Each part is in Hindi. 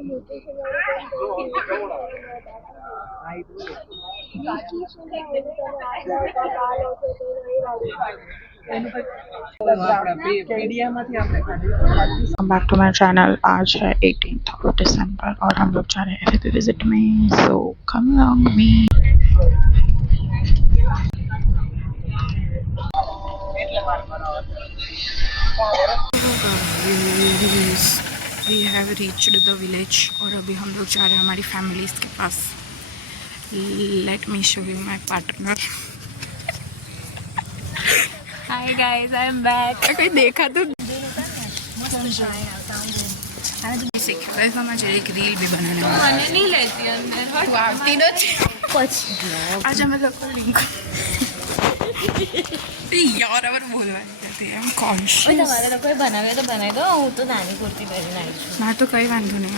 Back to my channel. आज है 18 दिसंबर और हम लोग जा रहे हैं एफएपी विजिट में, so come along me. We have reached the village और अभी हम लोग जा रहे हैं हमारी फैमिलीज के पास। Let me show you my partner. Hi guys, I am back. कोई देखा तो मुझे एक रील भी बनाने खाने नहीं लेती अंदर। तू आती ना आज हमें लोग को लिंक यार अगर बोलवाई कहते हैं हम कॉन्शियस તમારે તો કોઈ બનાવે તો બનાવી દો, હું તો નાની કુર્તી પહેરીને આવી છું। ના તો કંઈ વાંધો નહીં,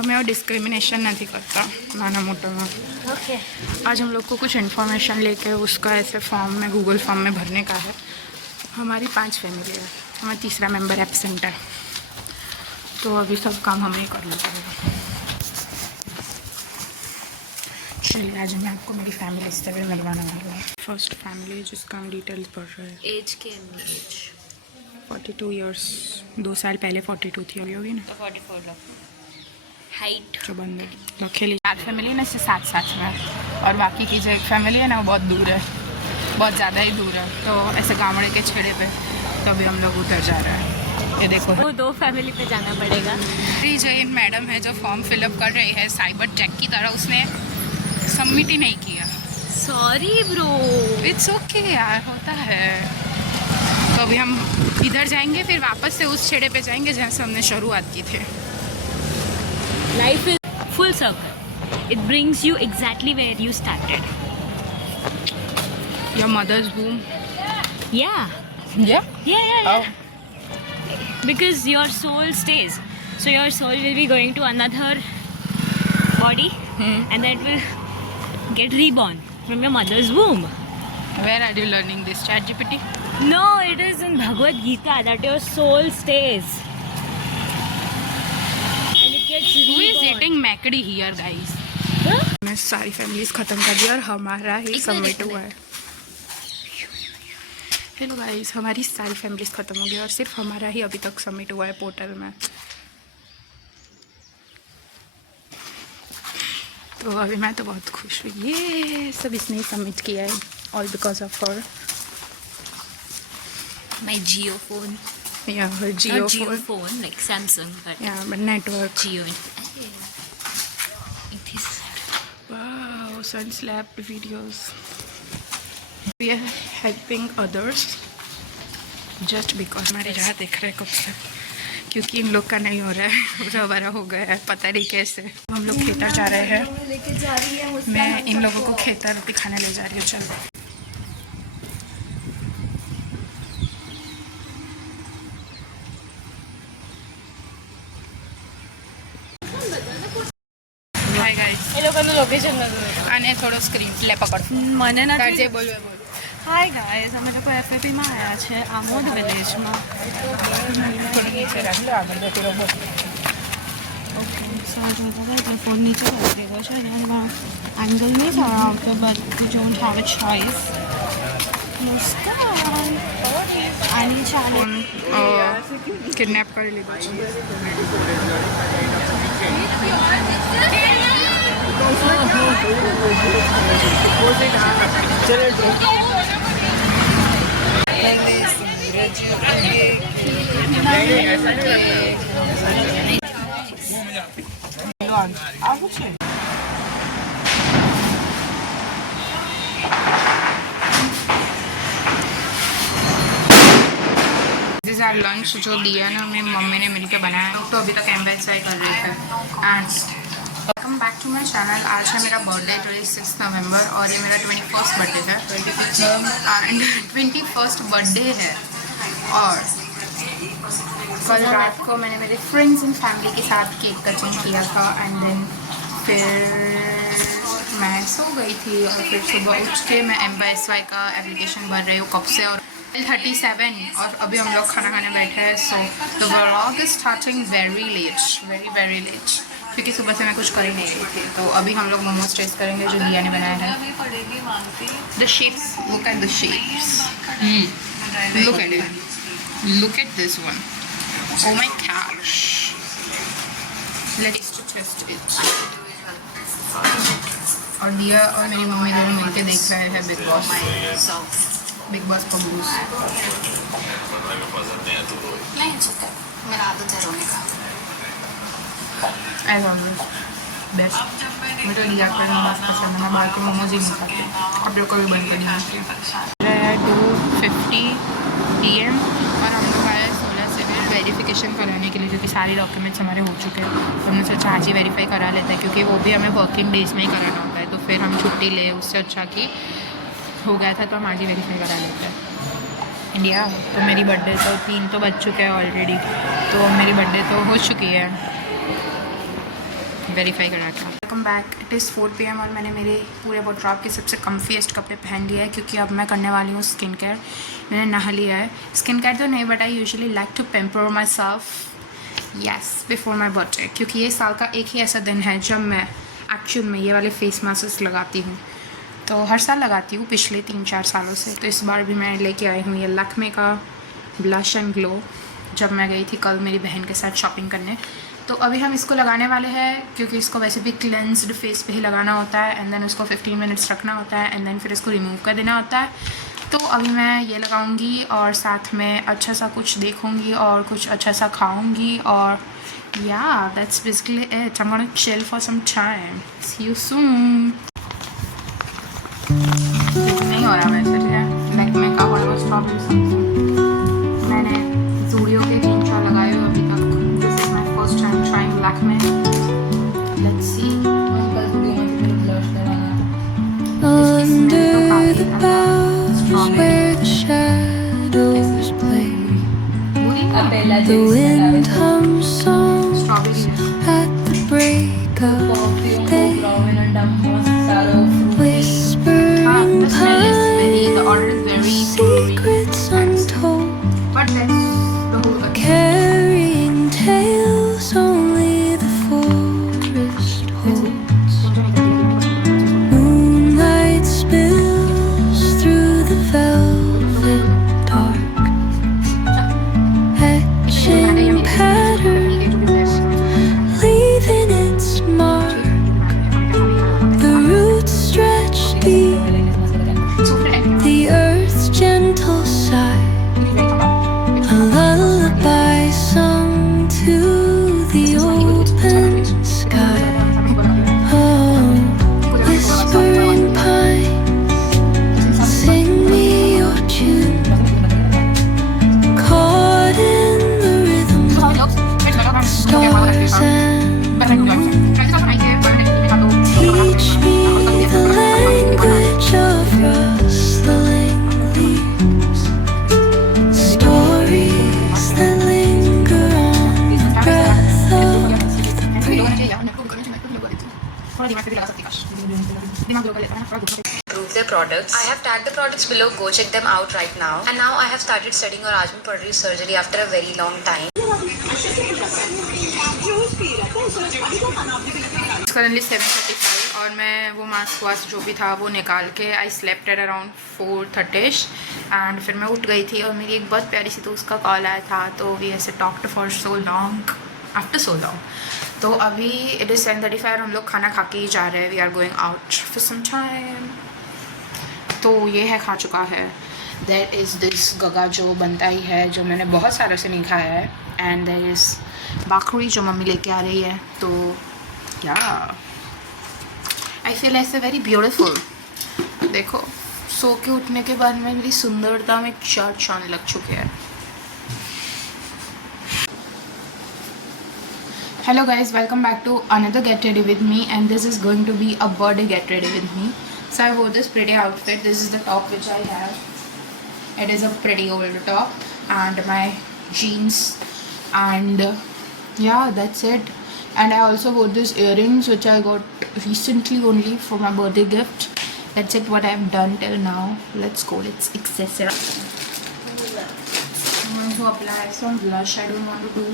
અમે डिस्क्रिमिनेशन नहीं करता नाना मोटा में। ओके, आज हम लोग को कुछ इन्फॉर्मेशन लेके उसका ऐसे फॉर्म में गूगल फॉर्म में भरने का है। हमारी 5 फैमिली है, हमारा तीसरा मेंबर एब्सेंट है, तो अभी सब काम हमें ही करना पड़ेगा। चलिए आज मैं आपको मेरी फैमिली से भी मिलवाना वाला हूँ। फर्स्ट फैमिली जिसका हम डिटेल्स पढ़ रहे हैं। एज के एज 42 ईयर्स, 2 साल पहले 42 थी, अभी होगी ना तो 44 लो। हाइट जो बंदे लखेली 4 फैमिली ना, इससे साथ में, और बाकी की जो एक फैमिली है ना वो बहुत दूर है, बहुत ज़्यादा ही दूर है, तो ऐसे गामड़े के छेड़े पे। तो अभी हम लोग उतर जा रहे हैं। ये देखो वो 2 फैमिली पे जाना पड़ेगा। जैन मैडम है जो फॉर्म फिलअप कर रही है साइबर टेक की तरह, उसने सबमिट ही नहीं किया। सॉरी ब्रो, इट्स ओके यार, होता है। तो अभी हम इधर जाएंगे, फिर वापस से उस छेड़े पे जाएंगे जहाँ से हमने शुरुआत की थी। Life is full circle, it brings you exactly where you started. Your mother's womb. Yeah. Because your soul stays, so your soul will be going to another body, and that will get reborn from your mother's womb. Where are you learning this? ChatGPT? No, it is in Bhagavad Gita that your soul stays and it gets reborn. Who is eating macdi here, guys? मैं सारी फैमिलीज खत्म कर दी और हमारा ही सबमिट हुआ है। हेलो गाइस, हमारी सारी फैमिलीज खत्म हो गई और सिर्फ हमारा ही अभी तक सबमिट हुआ है पोर्टल में। तो अभी मैं तो बहुत खुश हूँ, ये सब इसने ही सबमिट किया है, all because of her. My Jio phone. Yeah, her Jio Not Jio phone. phone, like Samsung, but Yeah, but network. Jio. It is. Wow, sun slapped videos. We are helping others just because हमारे राह देख रहे हैं कब से, क्योंकि इन लोग का नहीं हो रहा है, हमारा हो गया है, पता नहीं कैसे। हम लोग खेतर जा रहे हैं, मैं इन लोगों को खेतर दिखाने ले जा रही हूँ। चलो हाय गाइस, એ લોકોનું લોકેશન આને થોડો સ્ક્રીન લે પકડ મને નથી જે બોલવે બોલ। હાય ગાઈઝ, અમે લોકો એફએપીમાં આવ્યા છે આમોદ વિલેજમાં। ઓકે, સો જોતા હતા એટલે ફોન નીચે કરી દીધો છે, એમાં એંગલ નહીં સારા આવતો, but we don't have a choice. Muskan આની ચાલે કિડનેપ કરી લીધો છે। लंच जो दिया ना मेरी मम्मी ने मिलकर बनाया, तो अभी तक एम्बेसाई कर रहे थे। And welcome back to my channel. आज है मेरा बर्थडे 26 नवंबर और ये मेरा 21st बर्थडे है, एंड 21st बर्थडे है। और कल रात को मैंने मेरे फ्रेंड्स एंड फैमिली के साथ केक कटिंग किया था, एंड देन फिर मैं सो गई थी और फिर सुबह उठ के मैं एम्बेसाई का एप्लीकेशन भर रही हूँ कब से, और 37 और अभी हम लोग खाना खाने बैठे हैं. So the vlog is starting very late क्योंकि सुबह से मैं कुछ कर ही नहीं रही थी. तो अभी हम लोग मोमोज टेस्ट करेंगे जो दिया ने बनाया है. The shapes, look at the shapes, look at this one. Oh my gosh. Let's test it. और दिया और मेरी मम्मी दोनों मिलके देख रहे हैं बिग बॉस पब्लूज. मेरा आदत है रोने का. As always best. मुझे लिया कर मोमोज पसंद है. मैं बाहर के मोमोज ही नहीं खाती. आप लोग को भी बंद करनी है. 2:50 PM और हम लोग आए 16 सिविल वेरिफिकेशन कराने के लिए क्योंकि सारे डॉक्यूमेंट्स हमारे हो चुके हैं. तो हमने सोचा आज ही वेरीफाई करा लेते हैं क्योंकि वो भी हमें वर्किंग डेज में ही कराना होता है. तो फिर हम छुट्टी ले, उससे अच्छा कि हो गया था तो हम आज ही वेरीफाई करा लेते हैं. इंडिया तो मेरी बर्थडे तो 3 तो बज चुके हैं ऑलरेडी. तो मेरी बर्थडे तो हो चुकी है वेरीफाई करा के. Welcome back. It is 4 PM और मैंने मेरे पूरे वॉर्डरोब के सबसे कम्फीएस्ट कपड़े पहन लिए हैं क्योंकि अब मैं करने वाली हूँ स्किन केयर. मैंने नहा लिया है. स्किन केयर तो नहीं, but I usually like to pamper my self yes before my birthday क्योंकि ये साल का एक ही ऐसा दिन है जब मैं एक्चुअल में ये वाले फेस मास्क लगाती हूँ. तो हर साल लगाती हूँ पिछले 3-4 सालों से. तो इस बार भी मैं लेके आई हूँ ये लैक्मे का ब्लश एंड ग्लो. जब मैं गई थी कल मेरी बहन के साथ शॉपिंग करने. तो अभी हम इसको लगाने वाले हैं क्योंकि इसको वैसे भी क्लेंस्ड फेस पे ही लगाना होता है एंड देन उसको 15 मिनट्स रखना होता है एंड देन फिर इसको रिमूव कर देना होता है. तो अभी मैं ये लगाऊंगी और साथ में अच्छा सा कुछ देखूंगी और कुछ अच्छा सा खाऊंगी और yeah that's basically it. I am gonna chill for some time. See you soon. नहीं हो रहा वैसे लाइक मैं का होल स्ट्रॉबेरी समथिंग. मैंने जूडियो के 3-4 लगाए हुए अभी तक. This is my first time trying Lakme. Let's see. कल जूडियो में भी ब्लश लगाना Under the boughs where the shadows play, the wind hums songs at the break of day, whispering pines, secrets untold, carrying tales only the forest holds. Moonlight spills through the velvet dark, etching patterns, leaving its mark. The roots stretch deep, the earth's gentle sigh, a lullaby sung to the open sky. Oh, whispering pines, sing me your tune, caught in the rhythm of stars and moon. Teach me the language of rustling leaves, stories that linger on the breath of the breeze. Prove their products. I have tagged the products below. Go check them out right now. And now I have started studying और आज मैं पढ़ रही हूँ surgery after a very long time. Currently 7:35 और मैं वो मास्क वास्क जो भी था वो निकाल के I slept at around 4:30 and फिर मैं उठ गई थी और मेरी एक बहुत प्यारी सी दोस्त का कॉल आया था. तो वी ऐसे talked for so long after so long. तो अभी इट इज़ 10:35 और हम लोग खाना खा के ही जा रहे हैं. We are going out for some time. तो ये है खा चुका है. देयर इज़ दिस गगा जो बनता ही है जो मैंने बहुत सालों से नहीं खाया है. एंड देयर इज़ बाखड़ी जो मम्मी लेके आ रही है. तो या आई फील ऐसे वेरी ब्यूटीफुल. देखो सो के उठने के बाद में मेरी सुंदरता में 4 चांद लग चुके हैं. Hello guys, welcome back to another get ready with me and this is going to be a birthday get ready with me. So I wore this pretty outfit. This is the top which I have. It is a pretty old top and my jeans and yeah, that's it. And I also wore these earrings which I got recently only for my birthday gift. That's it what I have done till now. Let's go, let's accessorize. to apply some blush. I don't want to do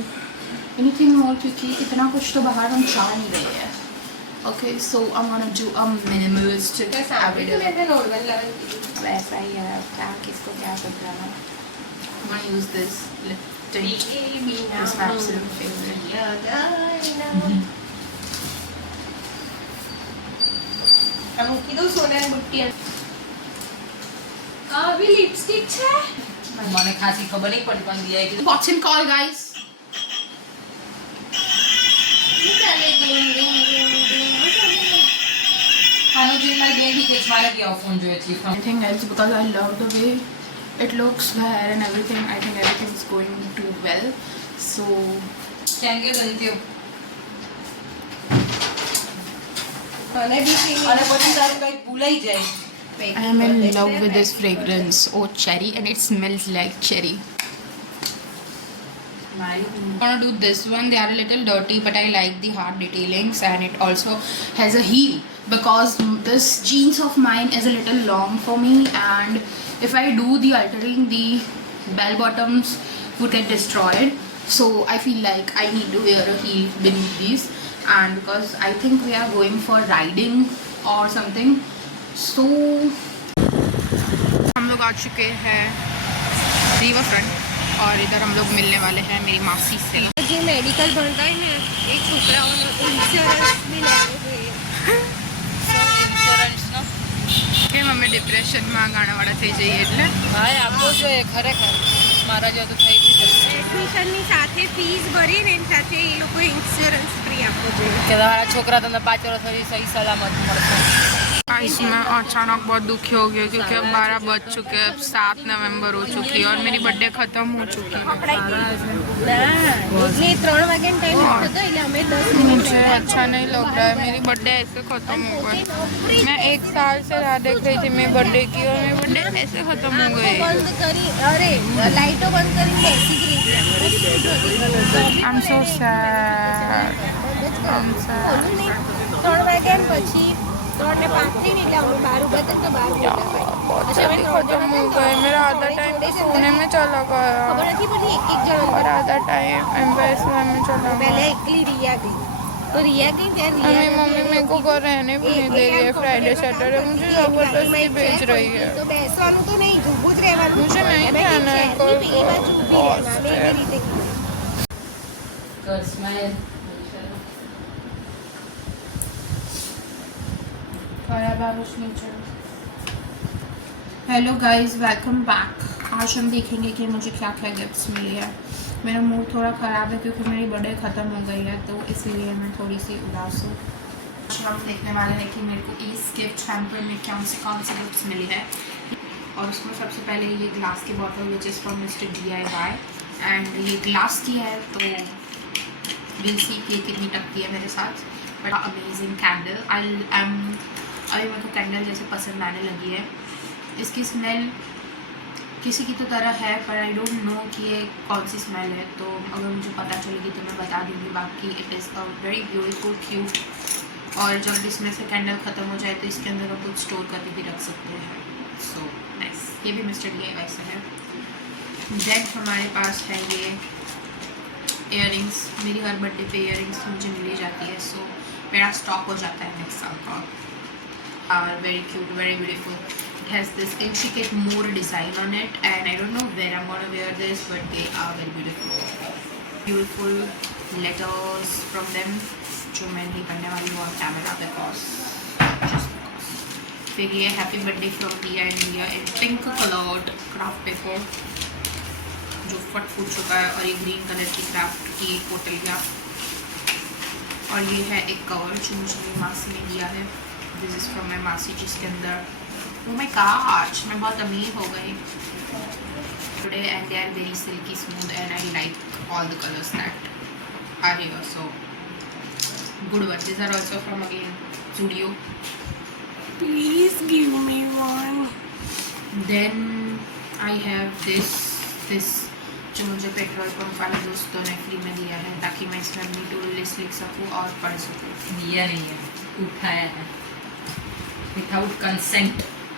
anything more क्योंकि इतना कुछ तो बाहर हम जा नहीं रहे हैं. Okay, so I'm gonna do a minimalist everyday. वैसा ही है, क्या किसको क्या बताना. I'm gonna use this lip tint. It's my absolute favorite. अभी लिपस्टिक है. મને ખાસી ખબર નહીં પડી પણ દિયા કે What's in call, guys? ખાનો જે મારી બેબી કે મારે કે ફોન જોઈએ છે Anything else because I love the way it looks, the hair and everything. I think everything is going too well. So કેંગે બનતી અને પછી તારું કંઈક ભૂલાઈ જાય. I am in love with this fragrance, oh cherry, and it smells like cherry. I'm gonna do this one. They are a little dirty, but I like the hard detailings, and it also has a heel because this jeans of mine is a little long for me, and if I do the altering, the bell bottoms would get destroyed. So I feel like I need to wear a heel beneath these, and because I think we are going for riding or something. So हम लोग आ चुके हैं रीवा फ्रंट और इधर हम लोग मिलने वाले हैं मेरी मासी से. જે મેડિકલ ભણતા હોય ને એ છોકરાઓનો ઇન્સ્યોરન્સ બી લેવો જોઈએ. ઇન્સ્યોરન્સનો કે અમે ડિપ્રેશનમાં ગાણાવાળા થઈ જઈએ એટલે ભાઈ આપવો જોઈએ ખરેખર મારા જેવું તો થઈ ગયું છે એડમિશનની સાથે ફીસ ભરીને એની સાથે એ લોકો ઇન્સ્યોરન્સ ફ્રી આપવો જોઈએ. કે તમારા છોકરા તમને 5 વર્ષ સુધી સહી સલામત મળશે. आज मैं अचानक बहुत दुखी हो गई क्योंकि अब 12 बज चुके हैं, अब 7 नवंबर हो चुकी है और मेरी बर्थडे ख़त्म हो चुकी है. એટલે 3 વાગ્યાનો ટાઈમ હતો એટલે અમે 10 मुझे अच्छा नहीं लग रहा है, मेरी बर्थडे ऐसे ख़त्म हो गई. मैं 1 साल से राह देख रही थी मेरी बर्थडे की और मेरी बर्थडे ऐसे ख़त्म हो गई. બંધ કરી અરે લાઈટો બંધ કરીને બેસી જ રહી. I'm so sad. I'm sad. 3 વાગ્યા પછી 3 ને 5 થઈ ને એટલે અમે બહાર ઉભા હતા તો બહાર यार बहुत जल्दी ख़त्म हो गए. मेरा आधा टाइम तो सोने में चला गया ખબર નથી પડી એક એક જણ और आधा टाइम एम्बेसमेंट में चला પહેલા गया. એકલી રિયા ગઈ તો રિયા ગઈ ત્યારે और मेरी मम्मी मेरे को घर रहने भी नहीं दे रही है. फ्राइडे सैटरडे मुझे ज़बरदस्ती भेज रही है. તો બેસવાનું તો નહીં ઊભું જ રહેવાનું. मुझे नहीं અમે जाना है ચેરથી कोई પેલી બાજુ ઊભી રહેવાનું. અમે એવી રીતે કીધું. કર smile hello guys, welcome back. आज हम देखेंगे कि मुझे क्या क्या गिफ्ट्स मिली है. मेरा मूड थोड़ा ख़राब है क्योंकि मेरी बर्थडे ख़त्म हो गई है तो इसलिए मैं थोड़ी सी उदास हूँ. आज हम देखने वाले हैं कि मेरे को इस गिफ्ट हैम्पर में कौन सी गिफ्ट्स मिली है. और उसमें सबसे पहले ये ग्लास की bottle which is from mister DIY and ये ग्लास की है तो विल सी कि कितनी टकती है मेरे साथ. बड़ा अमेजिंग कैंडल. अभी मेरे को कैंडल जैसे पसंद आने लगी है. इसकी स्मेल किसी की तो तरह है पर आई डोंट नो कि ये कौन सी स्मेल है, तो अगर मुझे पता चलेगी तो मैं बता दूँगी. बाकी it is a very beautiful cute. और जब इसमें से कैंडल ख़त्म हो जाए तो इसके अंदर हम कुछ स्टोर करके भी रख सकते हैं. So nice. ये भी मिस्टर DIY से है. देन हमारे पास है ये इयररिंग्स. मेरी हर बर्थडे पे इयररिंग्स मुझे मिली जाती है सो मेरा स्टॉक हो जाता है नेक्स्ट साल का. और very cute, very beautiful. It has this intricate Moor design on it and I don't know where I'm gonna wear this but they are very beautiful. Beautiful letters from them जो मैं नहीं करने वाली हूँ कैमरा बिकॉज फिर ये हैप्पी बर्थडे फ्रॉम दिया एंड दिया इन पिंक कलर्ड क्राफ्ट पेपर जो फट फूट चुका है और ये ग्रीन कलर की क्राफ्ट की पोटलियाँ. और ये है एक कवर जो मुझे मेरी मासी ने दिया है. दिस इज़ फ्रॉम माई मासी जिसके अंदर oh my gosh मैं बहुत अमीर हो गई today and they are very silky smooth and I like all the colors that are here. So good one. These are also from again Studio. Please give me one. Then I have this जो मुझे पेट्रोल पंप वाले दोस्तों ने फ्री में दिया है ताकि मैं इसमें अपनी टू लिस्ट लिख सकूँ और पढ़ सकूँ. दिया नहीं है उठाया है विदाउट कंसेंट.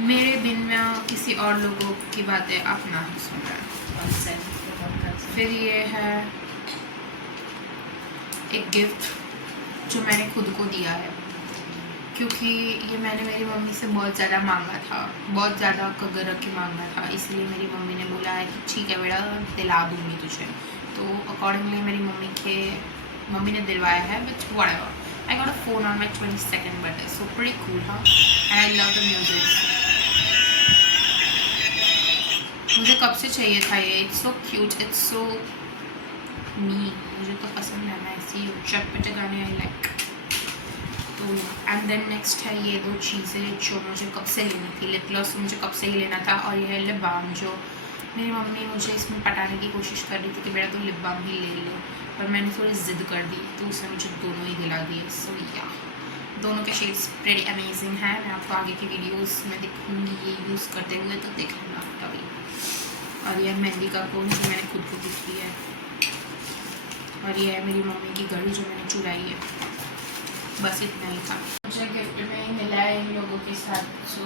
मेरे बिन में किसी और लोगों की बातें आप ना ही सुन रहे हैं. कंसेंट फिर ये है एक गिफ्ट जो मैंने खुद को दिया है, क्योंकि ये मैंने मेरी मम्मी से बहुत ज़्यादा मांगा था, बहुत ज़्यादा कगर रख के मांगा था, इसलिए मेरी मम्मी ने बोला है कि ठीक है बेटा दिला दूँगी तुझे। तो अकॉर्डिंगली मेरी मम्मी ने दिलवाया है, but whatever. I got a phone on my 22nd birthday, so pretty cool, हाँ। And I love the music. मुझे कब से चाहिए था ये। It's so cute, it's so me, मुझे तो पसंद है, मैं ऐसी चटपटे गाने आई लाइक। तो एंड देन नेक्स्ट है ये दो चीज़ें जो मुझे कब से लेनी थी। लिप ग्लॉस मुझे कब से ही लेना था, और ये है लिप बाम जो मेरी मम्मी मुझे इसमें पटाने की कोशिश कर रही थी कि बेटा तो लिप बाम ही ले ले, पर मैंने थोड़ी ज़िद कर दी तो उसने मुझे दोनों ही दिला दिए। सो या दोनों के शेड्स प्रीटी अमेजिंग हैं। मैं आपको आगे की वीडियोस में दिखूँगी ये यूज़ करते हुए, तो देख लेना कभी। और ये मेहंदी का कोन जो मैंने खुद को गिफ्ट किया है, और ये है मेरी मम्मी की घड़ी जो मैंने चुराई है। बस इतना ही था। मुझे गिफ्ट में मिला है इन लोगों के साथ, सो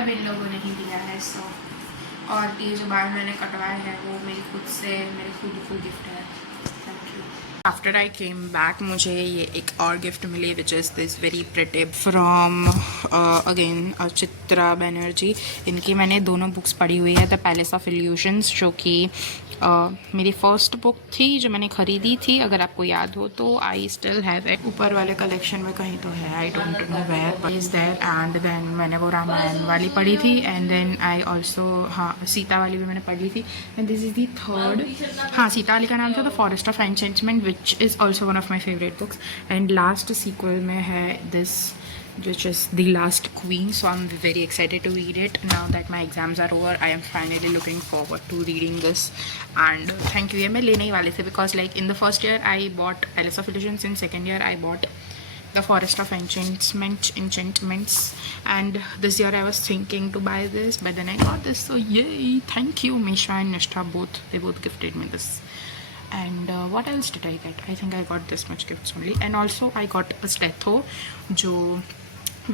अब इन लोगों ने ही दिया है। सो और ये जो बाल मैंने कटवाए हैं वो मेरे खुद को गिफ्ट है। Thank you. After I came back मुझे ये एक और गिफ्ट मिली, which is this very pretty from again Chitra Banerjee. इनकी मैंने दोनों बुक्स पढ़ी हुई है, द पैलेस ऑफ इल्यूशंस, जो कि मेरी फर्स्ट बुक थी जो मैंने ख़रीदी थी, अगर आपको याद हो तो। आई स्टिल हैव इट, ऊपर वाले कलेक्शन में कहीं तो है, I don't know where but is there. And then मैंने वो रामायण वाली पढ़ी थी, एंड देन आई ऑल्सो, हाँ सीता वाली भी मैंने पढ़ी थी। And this is the third, हाँ सीता वाली का नाम था the forest of enchantment, which is also one of my favourite books. And last sequel में है this, which is The Last Queen, so I'm very excited to read it now that my exams are over. I am finally looking forward to reading this, and thank you। ये मैं लेने ही वाले थे because like in the first year I bought Palace of Illusions, in second year I bought The Forest of Enchantments, and this year I was thinking to buy this, but then I got this, so yay, thank you Misha and Nishtha, they both gifted me this। And what else did I get? I think I got this much gifts only, and also I got a Stetho जो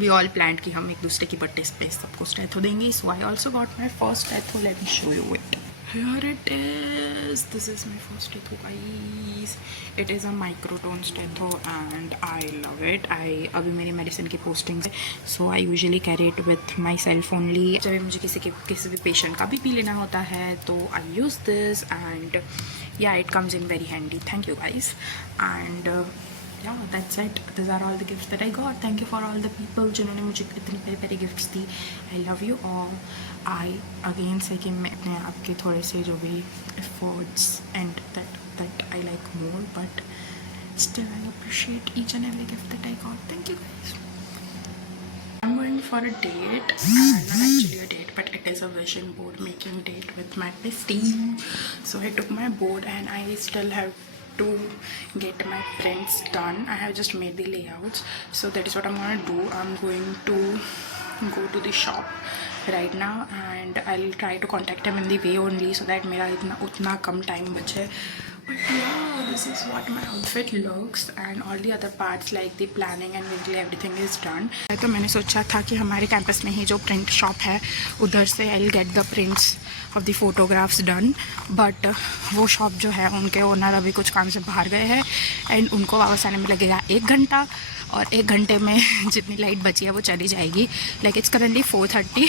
we all planned कि हम एक दूसरे की बर्थडे पे सबको स्टेथो देंगे। So I also got my first stetho, let me show you it. Here it is, this is my first stetho guys, it is a microtone stetho and I love it। अभी मेरी मेडिसिन की पोस्टिंग है, so I usually carry it with myself only। जब मुझे किसी भी पेशेंट का भी लेना होता है तो I use this, and yeah, it comes in very handy। Thank you guys, and yeah, that's it। These are all the gifts that I got। Thank you for all the people जिन्होंने मुझे इतनी प्यारे gifts the. I love you all। I again say कि मैं अपने आप के थोड़े से जो भी efforts and that I like more, but still I appreciate each and every gift that I got। Thank you guys। I'm going for a date, not actually a date, but it is a vision board making date with my bestie। So I took my board and I still have to get my prints done। I have just made the layouts, so that is what I'm gonna do। I'm going to go to the shop right now and I'll try to contact him in the way only, so that मेरा उतना कम टाइम बचे। But yeah, this is what my outfit looks, and all the other parts like the planning and basically everything is done। तो मैंने सोचा था कि हमारे कैंपस में ही जो प्रिंट शॉप है उधर से I'll get the prints of the photographs done, but वो शॉप जो है उनके ओनर अभी कुछ काम से बाहर गए हैं, एंड उनको वापस आने में लगेगा 1 घंटा, और 1 घंटे में जितनी लाइट बची है वो चली जाएगी। लाइक इट्स करंटली 4:30,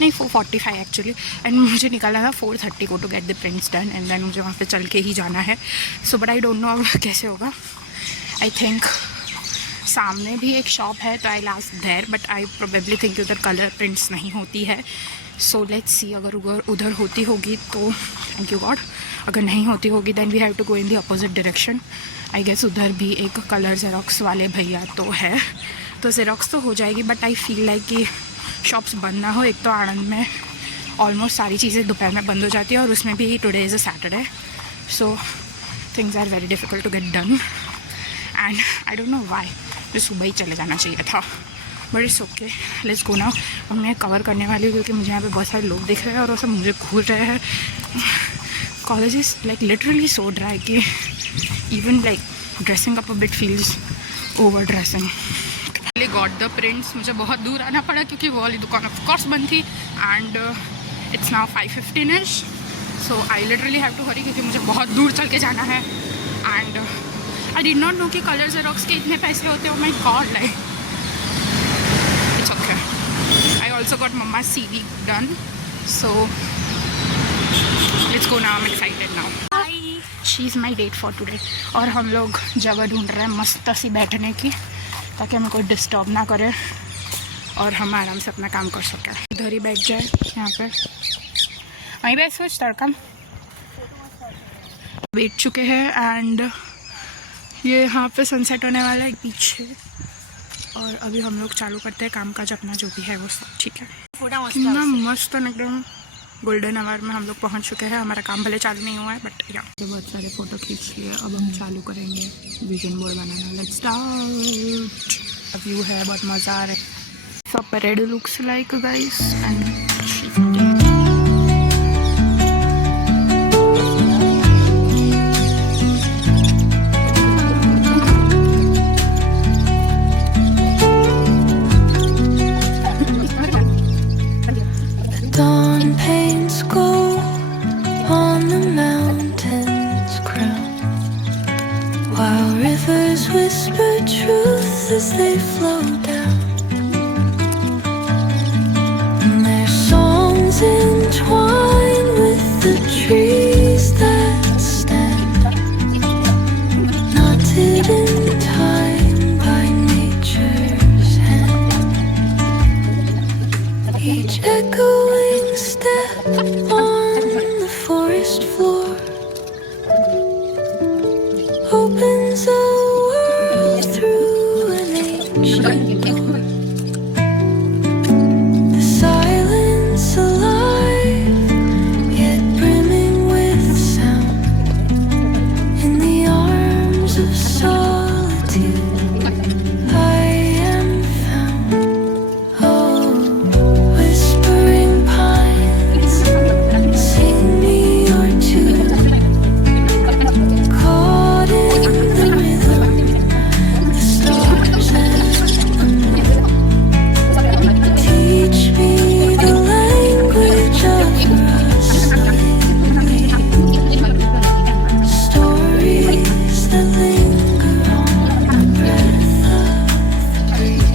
नहीं 4:45 एक्चुअली, एंड मुझे निकालना था 4:30 को to get the prints done, and then मुझे वहाँ पे चल के ही जाना है। So but I don't know अब कैसे होगा। आई थिंक सामने भी एक शॉप है तो I last there, but I probably think उधर कलर प्रिंट्स नहीं होती है। सो लेट्स सी, अगर उधर होती होगी तो थैंक यू गॉड, अगर नहीं होती होगी then we have to go in the opposite direction. I guess उधर भी एक कलर जेरोक्स वाले भैया तो है, तो जेरोक्स तो हो जाएगी, बट आई फील लाइक कि शॉप्स बंद ना हो। एक तो आनंद में ऑलमोस्ट सारी चीज़ें दोपहर में बंद हो जाती है, और उसमें भी today is a Saturday, so things are very difficult to get done, and I don't know why, मुझे सुबह ही चले जाना चाहिए था, but it's okay, let's go now. अब मैं कवर करने वाली हूँ क्योंकि मुझे यहाँ पे बहुत सारे लोग दिख रहे हैं और वो सब मुझे घूर रहे हैं। College is like literally so dry कि even like dressing up a bit feels over dressing. Got the prints, मुझे बहुत दूर आना पड़ा क्योंकि वो वाली दुकान ऑफ कोर्स बंद थी, and it's now 5:15ish। So I literally have to hurry क्योंकि मुझे बहुत दूर चल के जाना है. And I did not know कि कलर जेरोक्स के इतने पैसे होते हैं. My God, like it's okay. I also got mumma CV done. So let's go now. I am excited now. She is my date for today. और हम लोग जगह ढूंढ रहे हैं मस्त सी बैठने की, ताकि हमें कोई डिस्टर्ब ना करे और हम आराम से अपना काम कर सकें. इधर ही बैठ जाए यहाँ पे. वहीं बैठ सोच तड़का बैठ चुके हैं. एंड ये यहाँ पे सनसेट होने वाला है पीछे. और अभी हम लोग चालू करते हैं काम काज अपना जो भी है वो सब. ठीक है. कितना मस्त एकदम गोल्डन आवर में हम लोग पहुँच चुके हैं. हमारा काम भले चालू नहीं हुआ है बट या बहुत सारे फ़ोटो खींच लिए. अब हम चालू करेंगे vision board banana. Let's start. View है, बहुत मज़ा आ रहा है. सब parade looks like guys. And Dawn paints gold on the mountain's crown, while rivers whisper truths as they flow down. And their songs entwine with the trees that stand, knotted in time by nature's hand. Each echoing step on the forest floor opens a world through an ancient door. The silence alive, yet brimming with sound. In the arms of solitude, I am found. Oh, whispering pines, sing me your tune. Caught in the rhythm, the stars and teach me the language of rustling stories that linger on the breath of the breeze.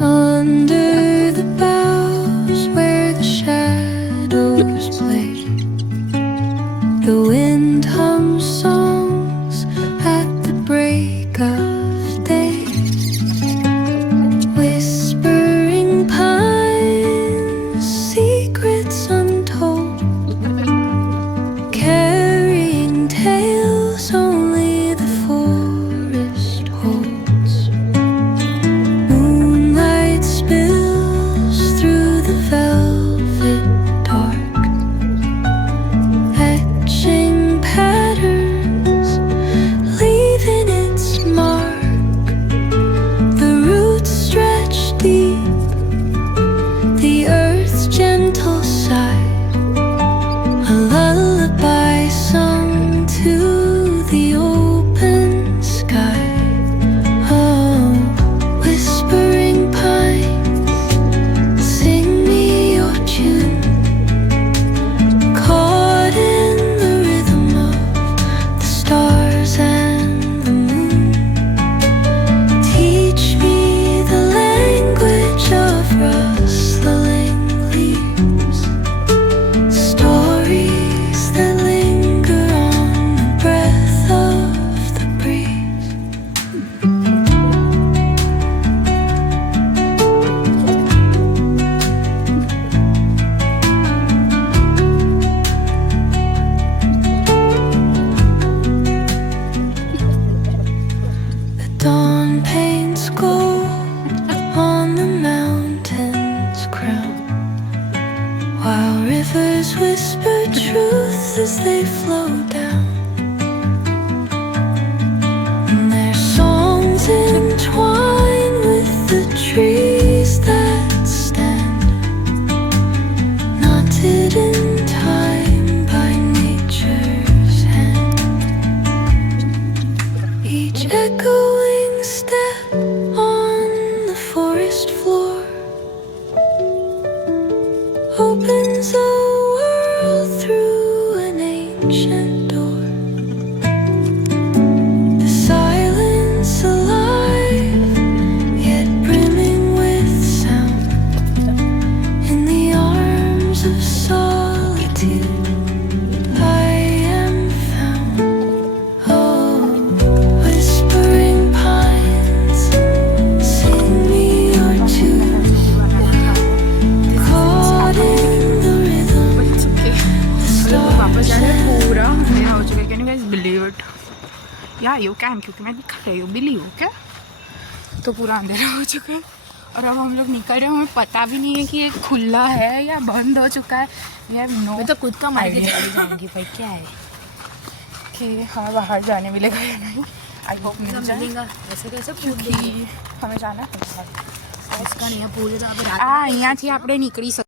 Under the boughs where the shadows play, the wind hums songs at the break of day. Whispering pines, secrets untold, carrying tales only the forest holds. Moonlight spills through the velvet dark, etching patterns truths as they flow down. And their songs entwine with the trees that stand, knotted in time by nature's hand. Each echoing step on the forest floor opens a world through an ancient door. The silence alive, yet brimming with sound. In the arms of solitude, I am found. Oh, whispering pines, sing me your tune. Caught in the rhythm, the वापस stars जाने पूरा अंधेरा हो चुका है. Can you guys believe it? या यू कैन, क्योंकि मैं दिखा रही हूँ. बिलीव क्या? तो पूरा अंधेरा हो चुका है और अब हम लोग निकल रहे हैं. हमें पता भी नहीं है कि ये खुला है या बंद हो चुका है. We have no. मैं तो खुद का मार के चली जाऊंगी भाई, क्या है कि हमें बाहर जाने मिलेगा या नहीं. आई होप मिल जाए मिलेगा ऐसे कैसे पूछ क्योंकि हमें जाना है. इसका नहीं है पूरे तो आप रात આ અહીંયાથી આપણે નીકળી શકીએ.